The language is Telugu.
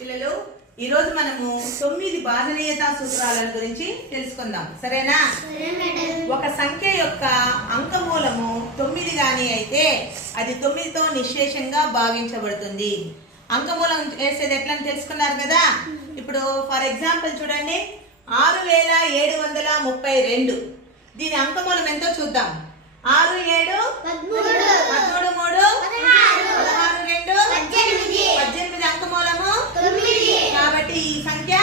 పిల్లలు ఈరోజు మనము 9 భాజనీయతా సూత్రాల గురించి తెలుసుకుందాం. సరేనా? ఒక సంఖ్య యొక్క అంకమూలము 9 గాని అయితే అది 9తో నిశ్శేషంగా భాగించబడుతుంది. అంకమూలం వేసేది ఎట్లా తెలుసుకున్నారు కదా. ఇప్పుడు ఫర్ ఎగ్జాంపుల్ చూడండి, 6732. దీని అంకమూలం ఎంతో చూద్దాం. 6 7 13 3 16 2 18 అంకమూలము 9. కాబట్టి ఈ సంఖ్య